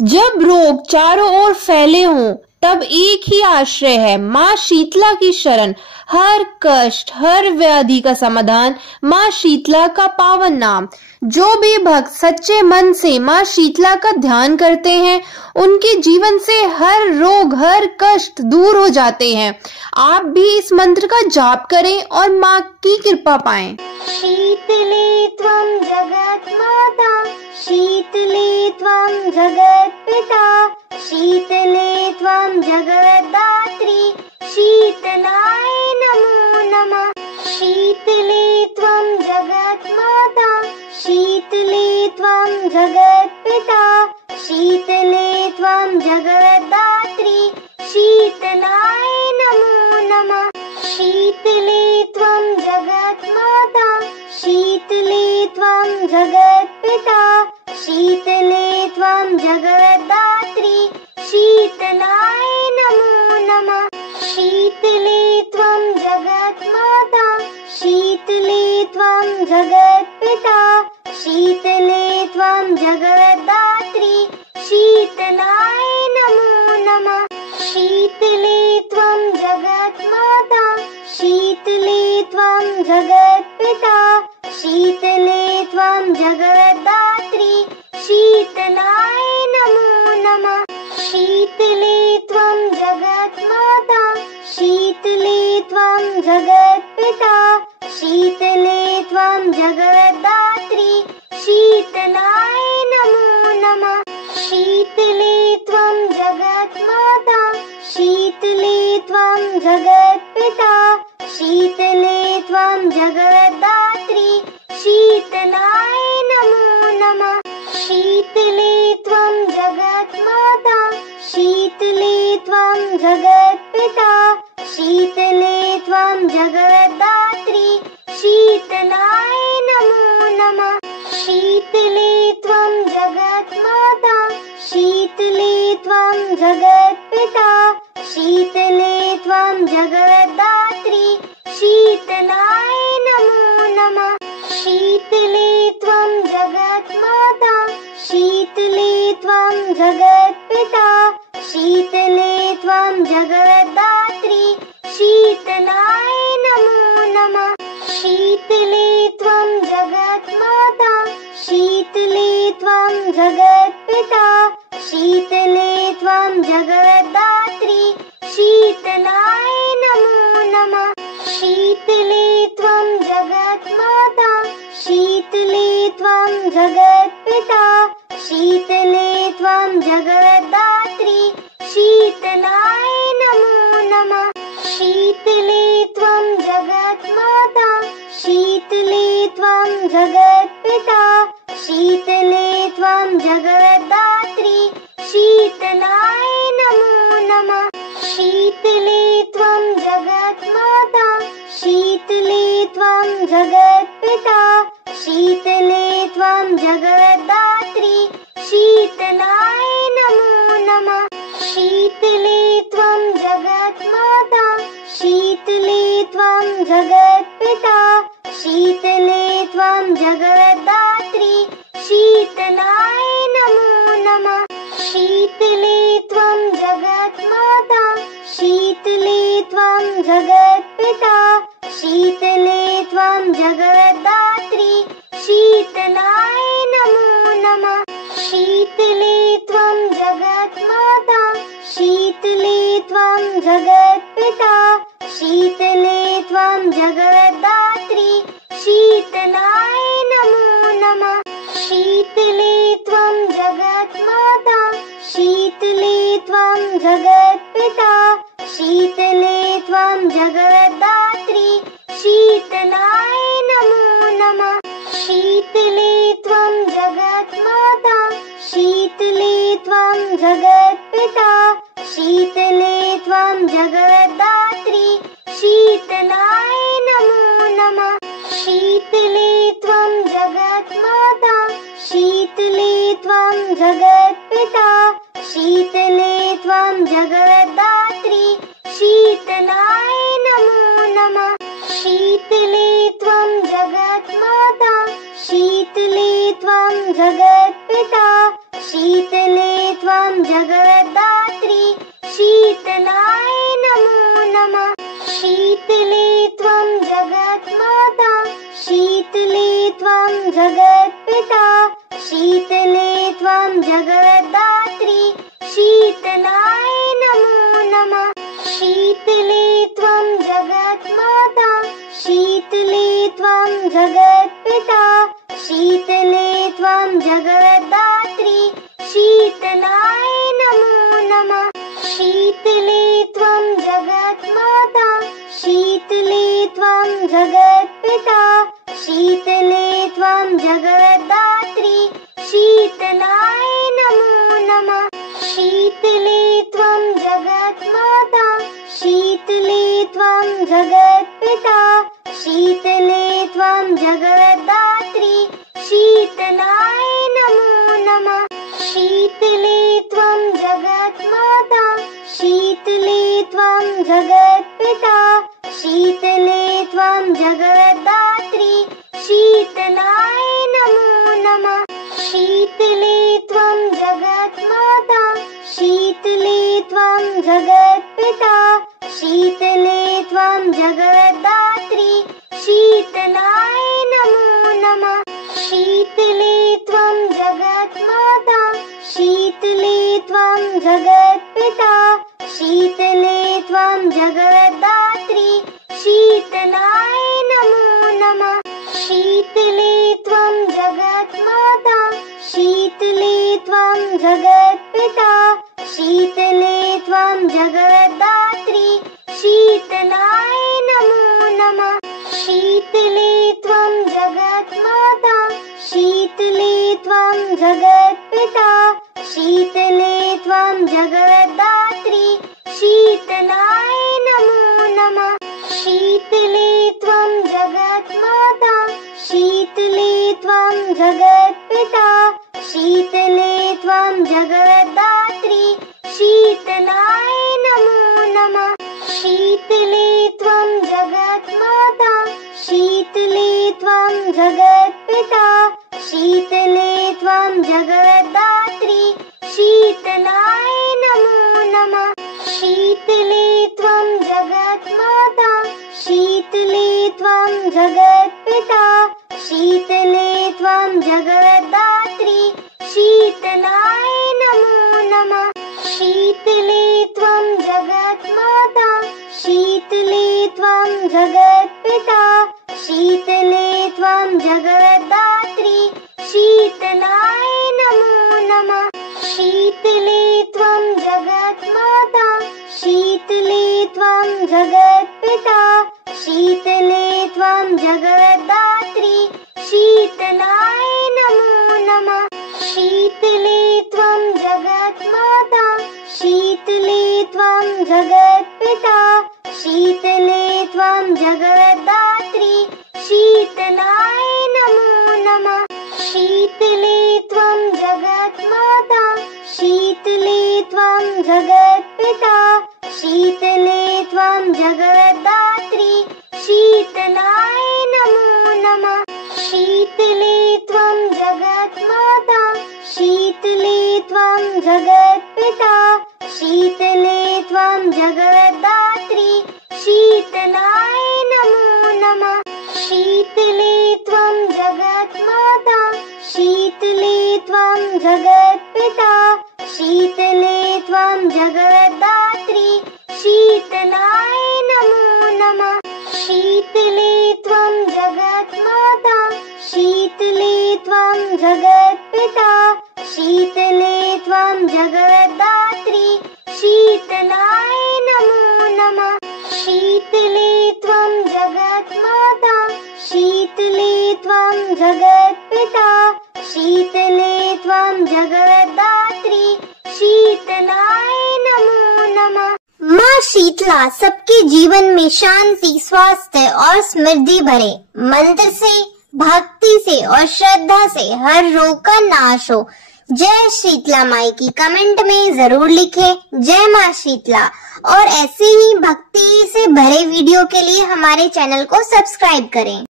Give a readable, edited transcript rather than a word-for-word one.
जब रोग चारों ओर फैले हों तब एक ही आश्रय है, माँ शीतला की शरण। हर कष्ट, हर व्याधि का समाधान, माँ शीतला का पावन नाम। जो भी भक्त सच्चे मन से माँ शीतला का ध्यान करते हैं, उनके जीवन से हर रोग, हर कष्ट दूर हो जाते हैं। आप भी इस मंत्र का जाप करें और माँ की कृपा पाएं। शीतले त्वं जगत् माता, शीतले त्वं जगत् पिता, शीतले त्वं जगद्धात्री, शीतलाय नमो नमः। शीतले त्वं जगत् माता, शीतले त्वं जगत् पिता, शीतले त्वं जगद्धात्री, शीतलाय नमो नमः। शीतले त्वं जगत् माता, शीतले त्वं जगत् पिता, शीतले त्वं जगद्धात्री, शीतलाय नमो नमः। शीतले त्वं जगत् माता, शीतले त्वं जगत् पिता, शीतले त्वं जगद्धात्री, शीतलाय नमो नमः। शीतले त्वं जगत् माता, शीतले त्वं जगत् पिता, शीतले त्वं जगद्धात्री, शीतलाय नमो नमः। शीतले त्वं जगत् माता, शीतले त्वं जगत् पिता, शीतले त्वं जगद्धात्री, शीतलाय नमो नमः। शीतले त्वं जगत् माता, शीतले त्वं जगत् पिता, शीतले त्वं जगद्धात्री, शीतलाय नमो नमः। शीतले त्वं जगत् माता, शीतले त्वं जगत् पिता, शीतले त्वं जगद्धात्री, शीतलाय नमो नमः। शीतले त्वं जगत् माता, शीतले त्वं जगत् पिता, शीतले त्वं जगद्धात्री, शीतलाय नमो नमः। शीतले त्वं जगत् माता, शीतले त्वं जगत् पिता, शीतले त्वं जगद्धात्री, शीतलाय नमो नमः। शीतले त्वं जगत् माता, शीतले त्वं जगत् पिता, शीतले त्वं जगद्धात्री, शीतलाय नमो नमः। शीतले त्वं जगत् माता, शीतले त्वं जगत् पिता, शीतले त्वं जगद्धात्री, शीतलाय नमो नमः। शीतले त्वं जगत् माता, शीतले त्वं जगत् पिता, शीतले त्वं जगद्धात्री, शीतलाय नमो नमः। शीतले त्वं जगत् माता, शीतले त्वं जगत् पिता, शीतले त्वं जगद्धात्री, शीतलाय नमो नमः। शीतले त्वं जगत् माता, शीतले त्वं जगत् पिता, शीतले त्वं जगद्धात्री, शीतलाय नमो नमः। शीतले त्वं जगत् माता, शीतले त्वं जगत् पिता, शीतले त्वं जगद्धात्री, शीतलाय नमो नमः। शीतले त्वं जगत् माता, शीतले त्वं जगत् पिता, शीतले त्वं जगद्धात्री, शीतलाय नमो नमः। शीतले त्वं जगत् माता, शीतले त्वं जगत् पिता, शीतले त्वं जगद्धात्री, शीतलाय नमो नमः। शीतले त्वं जगत् माता, शीतले त्वं जगत् पिता, शीतले त्वं जगद्धात्री, शीतलाय नमो नमः। शीतले त्वं जगत् माता, शीतले त्वं जगत् पिता, शीतले त्वं जगद्धात्री, शीतलाय नमो नमः। शीतले त्वं जगत् माता, शीतले त्वं जगत् पिता, शीतले त्वं जगत्पिता शीतले त्वं जगद्धात्री शीतलाय नमो नमः। शीतले त्वं जगन्माता शीतले त्वं जगत्पिता शीतले त्वं जगद्धात्री शीतलाय नमो नमः। शीतले त्वं जगन्माता शीतले त्वं जगत्पिता शीतले त्वं जगद्धात्री शीतलाय नमो नमः। शीतले त्वं जगन्माता शीतले त्वं जगत्पिता शीतले त्वं जगद्धात्री शीतलाय नमो नमः। शीतले त्वं जगन्माता शीतले त्वं जगत्पिता शीतले त्वं जगद्धात्री शीतलाय नमो नमः। शीतले त्वं जगन्माता शीतले त्वं जगत्पिता शीतले त्वं जगद्धात्री शीतलाय नमो नमः। शीतले त्वं जगन्माता शीतले त्वं जगत्पिता शीतले त्वं जगद्धात्री शीतलाय नमो नमः। शीतले त्वं जगन्माता शीतले त्वं जगत्पिता शीतले त्वं जगद्धात्री शीतलाय नमो नमः। शीतले त्वं जगन्माता शीतले त्वं जगत्पिता शीतले त्वं जगद्धात्री शीतलाय नमो नमः। शीतले त्वं जगन्माता शीतले त्वं जगत्पिता शीतले त्वं जगद्धात्री शीतलाय नमो नमः। शीतले त्वं जगन्माता शीतले त्वं जगत्पिता शीतले त्वं जगद्धात्री शीतलाय नमो नमः। शीतले त्वं जगन्माता शीतले त्वं जगत्पिता शीतले त्वं जगद्धात्री शीतलाय नमो नमः। शीतले त्वं जगन्माता शीतले त्वं जगत्पिता शीतले त्वं जगद्धात्री शीतलाय नमो नमः। शीतले त्वं जगन्माता शीतले त्वं जगत्पिता शीतले त्वं जगद्धात्री शीतलाय नमो नमः। शीतले त्वं जगन्माता शीतले त्वं जगत्पिता शीतले त्वं जगद्धात्री शीतलाय नमो नमः। शीतले त्वं जगन्माता शीतले त्वं जगत्पिता शीतले त्वं जगद्धात्री शीतलाय नमो नमः। शीतले त्वं जगन्माता शीतले त्वं जगत्पिता शीतले त्वं जगद्धात्री शीतलाय नमो नमः। शीतले त्वं जगन्माता शीतले त्वं जगत्पिता शीतले त्वं जगद्धात्री शीतलाय नमो नमः। शीतले त्वं जगन्माता शीतले त्वं जगत्पिता शीतले त्वं जगद्धात्री शीतलाय नमो नमः। शीतले त्वं जगन्माता शीतले त्वं जगत्पिता शीतले त्वं जगद्धात्री शीतलाय नमो नमः। माँ शीतला सबके जीवन में शांति, स्वास्थ्य और समृद्धि भरे। मंत्र से, भक्ति से और श्रद्धा से हर रोग का नाश हो। जय शीतला माई की कमेंट में जरूर लिखें जय माँ शीतला। और ऐसे ही भक्ति से भरे वीडियो के लिए हमारे चैनल को सब्सक्राइब करें।